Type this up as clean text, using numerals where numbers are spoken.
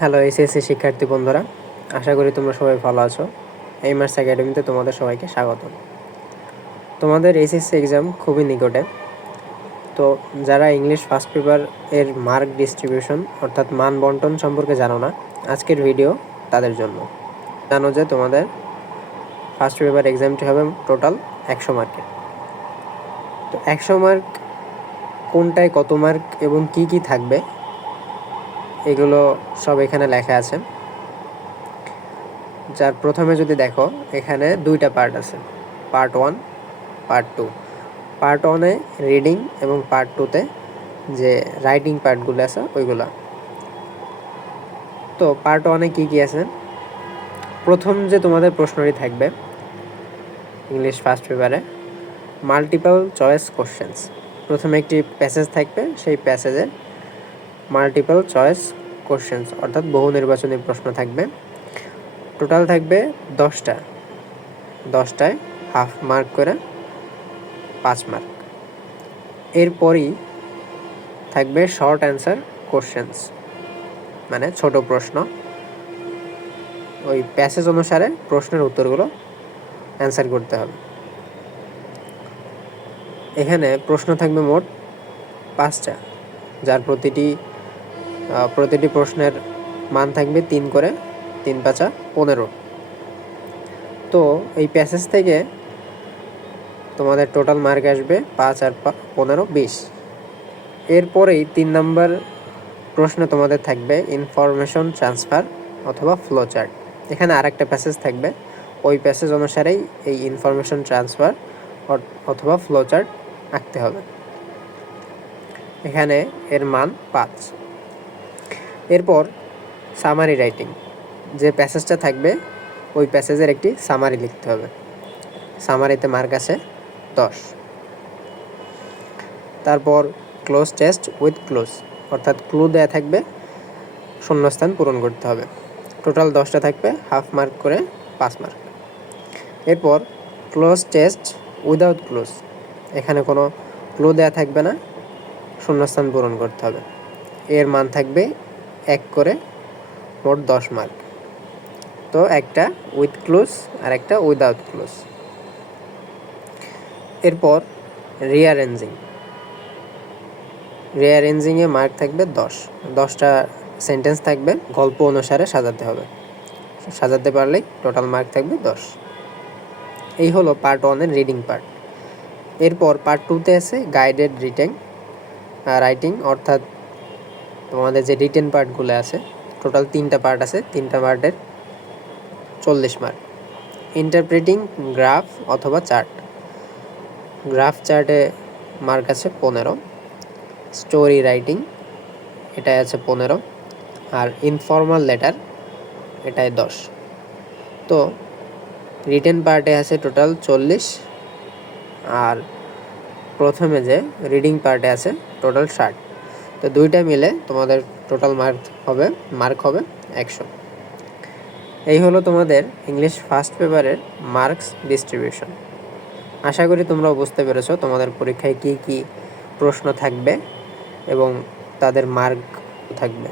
Hello SSC শিক্ষার্থী বন্ধুরা, আশা করি তোমরা সবাই ভালো আছো। এইমার্স একাডেমিতে তোমাদের সবাইকে স্বাগত। তোমাদের এসএসসি এক্সাম খুবই নিকটে। তো যারা ইংলিশ ফার্স্ট পেপার এর মার্ক ডিস্ট্রিবিউশন অর্থাৎ মান বন্টন সম্পর্কে জানো না, আজকের ভিডিও তাদের জন্য। জানো যে তোমাদের ফার্স্ট পেপার এক্সামটি হবে টোটাল 100 মার্কের। তো 100 মার্ক কোনটায় কত মার্ক এবং কি কি থাকবে এগুলো সব এখানে লেখা আছে। যার প্রথমে যদি দেখো, এখানে দুইটা পার্ট আছে, পার্ট 1, পার্ট 2। পার্ট 1-এ রিডিং এবং পার্ট 2-তে যে রাইটিং পার্টগুলো আছে ওইগুলো। তো পার্ট 1-এ কী কী আছে? প্রথম যে তোমাদের প্রশ্নটি থাকবে ইংলিশ ফার্স্ট পেপারে, মাল্টিপল চয়েস কোশ্চেন্স। প্রথমে একটি প্যাসেজ থাকবে, সেই প্যাসেজে মাল্টিপল চয়েস কোশ্চেন্স অর্থাৎ বহু নির্বাচনী প্রশ্ন থাকবে। টোটাল থাকবে 10টায় হাফ মার্ক করে 5 মার্ক। এরপরই থাকবে শর্ট অ্যান্সার কোশ্চেন্স, মানে ছোট প্রশ্ন। ওই প্যাসেজ অনুসারে প্রশ্নের উত্তরগুলো অ্যান্সার করতে হবে। এখানে প্রশ্ন থাকবে মোট 5টা, যার প্রতিটি প্রশ্নের মান থাকবে 3 করে, 3 5 15। তো এই প্যাসেজ থেকে তোমাদের টোটাল মার্ক আসবে 5 আর 15 20। এরপরেই 3 নম্বর প্রশ্ন তোমাদের থাকবে ইনফরমেশন ট্রান্সফার অথবা ফ্লো চার্ট। এখানে আরেকটা প্যাসেজ থাকবে, ওই প্যাসেজ অনুসারেই এই ইনফরমেশন ট্রান্সফার অথবা ফ্লো চার্ট আঁকতে হবে। এখানে এর মান 5। এরপর সামারি রাইটিং, যে প্যাসেজটা থাকবে ওই প্যাসেজের একটি সামারি লিখতে হবে। সামারিতে মার্ক আছে 10। তারপর ক্লোজ টেস্ট উইথ ক্লোজ, অর্থাৎ ক্লু দেয়া থাকবে, শূন্যস্থান পূরণ করতে হবে। টোটাল 10টা থাকবে, হাফ মার্ক করে 5 মার্ক। এরপর ক্লোজ টেস্ট উইদাউট ক্লোজ, এখানে কোনো ক্লু দেয়া থাকবে না, শূন্যস্থান পূরণ করতে হবে। এর মান থাকবে 1 করে, মোট 10 মার্ক। তো একটা উইথ ক্লোজ আর একটা উইদাউট ক্লোজ। এরপর রিঅ্যারেঞ্জিংয়ে মার্ক থাকবে 10টা সেন্টেন্স থাকবে, গল্প অনুসারে সাজাতে হবে। সাজাতে পারলেই টোটাল মার্ক থাকবে 10। এই হলো পার্ট 1-এর রিডিং পার্ট। এরপর পার্ট 2-তে আছে গাইডেড রাইটিং, অর্থাৎ তোমাদের যে রিটেন পার্টগুলো আছে, টোটাল 3টা পার্ট আছে, 3টা পার্টের 40 মার্ক। ইন্টারপ্রেটিং গ্রাফ অথবা চার্ট, গ্রাফ চার্টে মার্ক আছে 15। স্টোরি রাইটিং, এটাই আছে 15। আর ইনফর্মাল লেটার, এটাই 10। তো রিটেন পার্টে আছে টোটাল 40, আর প্রথমে যে রিডিং পার্টে আছে টোটাল 60। তো দুইটা মিলে তোমাদের টোটাল মার্ক হবে 100। এই হলো তোমাদের ইংলিশ ফার্স্ট পেপারের মার্কস ডিস্ট্রিবিউশন। আশা করি তোমরাও বুঝতে পেরেছো তোমাদের পরীক্ষায় কি কি প্রশ্ন থাকবে এবং তাদের মার্ক থাকবে।